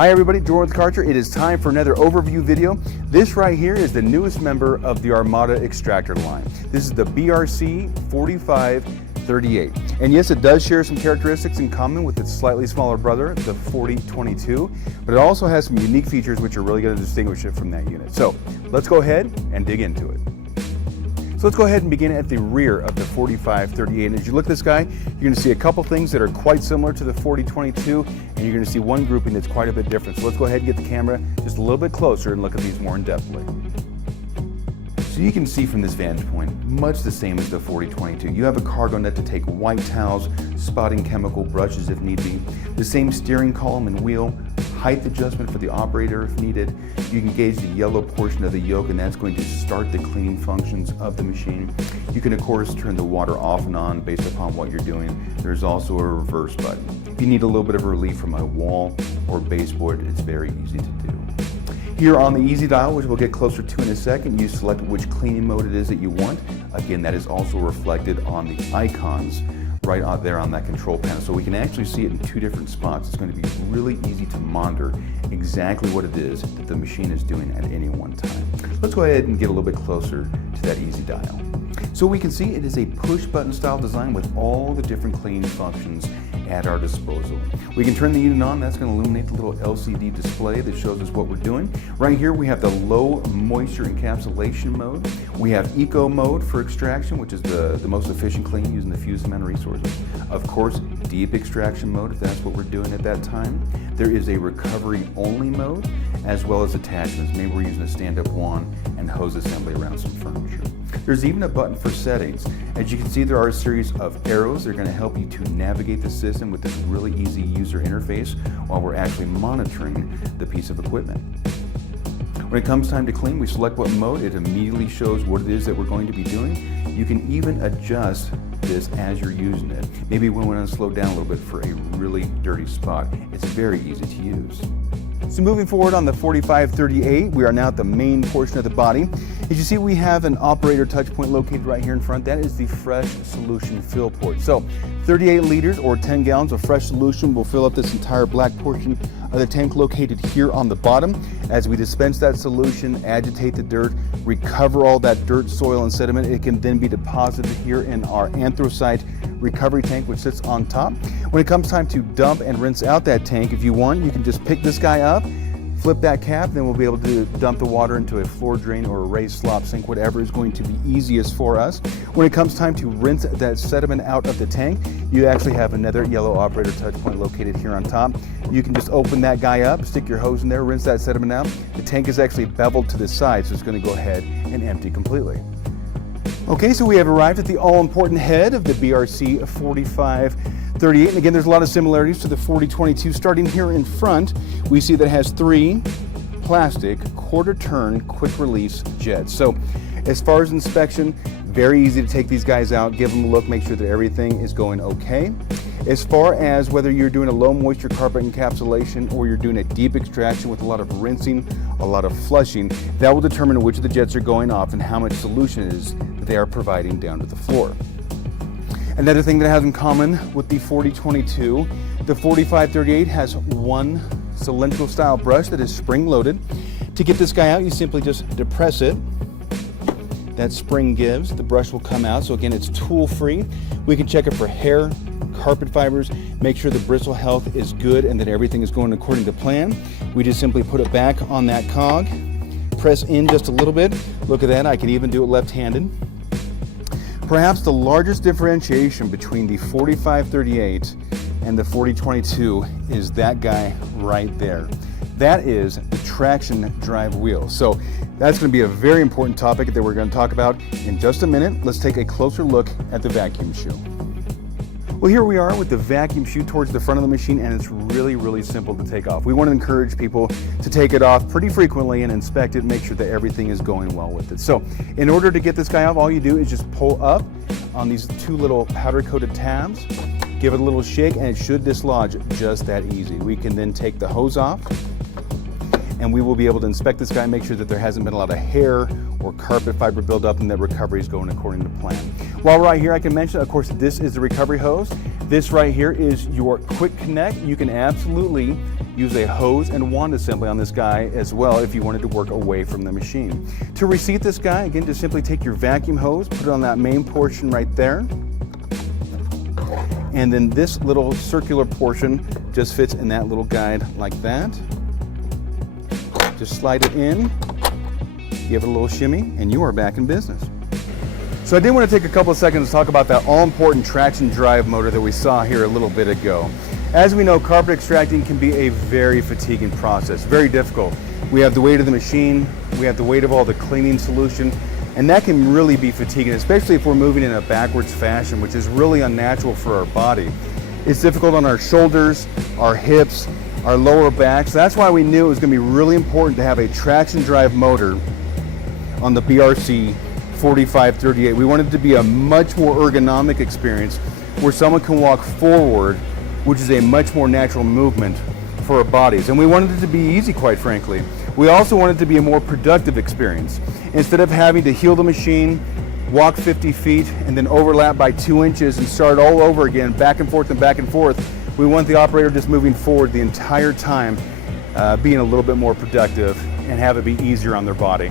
Hi everybody, Jordan with Karcher. It is time for another overview video. This right here is the newest member of the Armada extractor line. This is the BRC 4538. And yes, it does share some characteristics in common with its slightly smaller brother, the 4022, but it also has some unique features which are really going to distinguish it from that unit. So let's go ahead and dig into it. So let's go ahead and begin at the rear of the 4538. And as you look at this guy, you're going to see a couple things that are quite similar to the 4022, and you're going to see one grouping that's quite a bit different. So let's go ahead and get the camera just a little bit closer and look at these more in depthly. So you can see from this vantage point, much the same as the 4022. You have a cargo net to take white towels, spotting chemical brushes if need be, the same steering column and wheel, height adjustment for the operator if needed. You can gauge the yellow portion of the yoke, and that's going to start the cleaning functions of the machine. You can of course turn the water off and on based upon what you're doing. There's also a reverse button. If you need a little bit of relief from a wall or baseboard, it's very easy to do. Here on the easy dial, which we'll get closer to in a second, you select which cleaning mode it is that you want. Again, that is also reflected on the icons right out there on that control panel. So we can actually see it in two different spots. It's going to be really easy to monitor exactly what it is that the machine is doing at any one time. Let's go ahead and get a little bit closer to that easy dial. So we can see it is a push button style design with all the different cleaning functions at our disposal. We can turn the unit on. That's going to illuminate the little LCD display that shows us what we're doing. Right here we have the low moisture encapsulation mode. We have eco mode for extraction, which is the most efficient clean using the fewest amount of resources. Of course, deep extraction mode if that's what we're doing at that time. There is a recovery only mode, as well as attachments. Maybe we're using a stand-up wand and hose assembly around some furniture. There's even a button for settings. As you can see, there are a series of arrows. They're going to help you to navigate the system with this really easy user interface while we're actually monitoring the piece of equipment. When it comes time to clean, we select what mode. It immediately shows what it is that we're going to be doing. You can even adjust this as you're using it. Maybe we want to slow down a little bit for a really dirty spot. It's very easy to use. So moving forward on the 4538, we are now at the main portion of the body. As you see, we have an operator touch point located right here in front. That is the fresh solution fill port. So 38 liters or 10 gallons of fresh solution will fill up this entire black portion of the tank located here on the bottom. As we dispense that solution, agitate the dirt, recover all that dirt, soil, and sediment, it can then be deposited here in our anthracite recovery tank, which sits on top. When it comes time to dump and rinse out that tank, if you want, you can just pick this guy up, flip that cap, then we'll be able to dump the water into a floor drain or a raised slop sink, whatever is going to be easiest for us. When it comes time to rinse that sediment out of the tank, you actually have another yellow operator touch point located here on top. You can just open that guy up, stick your hose in there, rinse that sediment out. The tank is actually beveled to the side, so it's going to go ahead and empty completely. Okay, so we have arrived at the all-important head of the BRC 4538. And again, there's a lot of similarities to the 4022. Starting here in front, we see that it has three plastic quarter-turn quick-release jets. So as far as inspection, very easy to take these guys out, give them a look, make sure that everything is going okay. As far as whether you're doing a low moisture carpet encapsulation or you're doing a deep extraction with a lot of rinsing, a lot of flushing, that will determine which of the jets are going off and how much solution it is that they are providing down to the floor. Another thing that has in common with the 4022, the 4538 has one cylindrical style brush that is spring loaded. To get this guy out, you simply just depress it. That spring gives, the brush will come out. So again, it's tool free. We can check it for hair, carpet fibers, make sure the bristle health is good and that everything is going according to plan. We just simply put it back on that cog, press in just a little bit. Look at that, I can even do it left-handed. Perhaps the largest differentiation between the 4538 and the 4022 is that guy right there. That is the traction drive wheel. So that's going to be a very important topic that we're going to talk about in just a minute. Let's take a closer look at the vacuum shoe. Well, here we are with the vacuum shoe towards the front of the machine, and it's really, really simple to take off. We want to encourage people to take it off pretty frequently and inspect it, make sure that everything is going well with it. So in order to get this guy off, all you do is just pull up on these two little powder-coated tabs, give it a little shake, and it should dislodge just that easy. We can then take the hose off, and we will be able to inspect this guy, make sure that there hasn't been a lot of hair or carpet fiber buildup and that recovery is going according to plan. While we're right here, I can mention, of course, this is the recovery hose. This right here is your quick connect. You can absolutely use a hose and wand assembly on this guy as well if you wanted to work away from the machine. To reseat this guy, again, just simply take your vacuum hose, put it on that main portion right there. And then this little circular portion just fits in that little guide like that. Just slide it in, give it a little shimmy, and you are back in business. So I did want to take a couple of seconds to talk about that all-important traction drive motor that we saw here a little bit ago. As we know, carpet extracting can be a very fatiguing process, very difficult. We have the weight of the machine, we have the weight of all the cleaning solution, and that can really be fatiguing, especially if we're moving in a backwards fashion, which is really unnatural for our body. It's difficult on our shoulders, our hips, our lower backs. That's why we knew it was going to be really important to have a traction drive motor on the BRC 4538. We wanted it to be a much more ergonomic experience where someone can walk forward, which is a much more natural movement for our bodies. And we wanted it to be easy, quite frankly. We also wanted it to be a more productive experience. Instead of having to heel the machine, walk 50 feet, and then overlap by 2 inches and start all over again, back and forth and back and forth, we want the operator just moving forward the entire time, being a little bit more productive and have it be easier on their body.